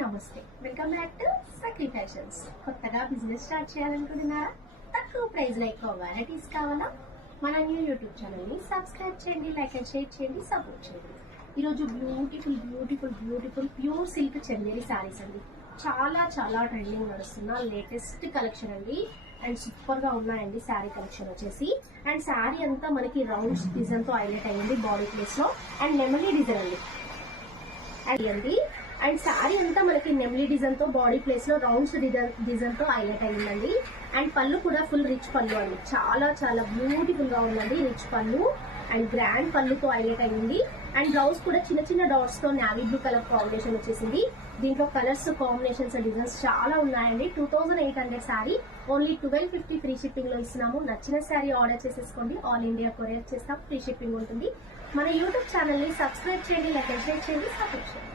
నమస్తే, welcome back to Sakhi fashions. కొత్తగా business start చేయాలనుకుంటున్నారా? తక్కువ ప్రైస్ లో ఎక్కువ వెరైటీస్ కావాలా? మన న్యూ యూట్యూబ్ ఛానల్ ని సబ్స్క్రైబ్ చేయండి, లైక్ అండ్ షేర్ చేయండి, సపోర్ట్ చేయండి. ఈరోజు beautiful beautiful beautiful pure silk Chanderi saris అండి. చాలా చాలా ట్రెండింగ్ నడుస్తున్న లేటెస్ట్ కలెక్షన్ అండి. అండ్ సూపర్ గా ఉన్నాయండి శారీ కలెక్షన్ వచ్చేసి. అండ్ శారీ అంతా మనకి రౌండ్స్ డిజైన్ తో హైలైట్ అయ్యింది బాడీ ప్లేస్ లో. అండ్ నెమలీ డిజైన్ అండి. అండ్ శారీ అంతా మనకి నెమలీ డిజైన్ తో బాడీ ప్లేస్ లో రౌండ్స్ డిజైన్ తో హైలైట్ అయ్యిందండి. అండ్ పళ్ళు కూడా ఫుల్ రిచ్ పళ్ళు అండి. చాలా చాలా బ్యూటిఫుల్ గా ఉందండి రిచ్ పళ్ళు. అండ్ గ్రాండ్ పళ్ళుతో హైలైట్ అయ్యింది. అండ్ బ్లౌజ్ కూడా చిన్న చిన్న డాట్స్ తో నావీ బ్లూ కలర్ కాంబినేషన్ వచ్చేసింది. దీంట్లో కలర్స్ కాంబినేషన్స్ డిజైన్స్ చాలా ఉన్నాయండి. 2800 శారీ ఓన్లీ 1250 ఫ్రీ షిప్పింగ్ లో ఇస్తున్నాము. నచ్చిన శారీ ఆర్డర్ చేసేసుకోండి. ఆల్ ఇండియా కొరియర్ చేస్తాం, ఫ్రీ షిప్పింగ్ ఉంటుంది. మన యూట్యూబ్ ఛానల్ ని సబ్స్క్రైబ్ చేయండి, లైక్ చేయండి, సపోర్ట్ చేయండి.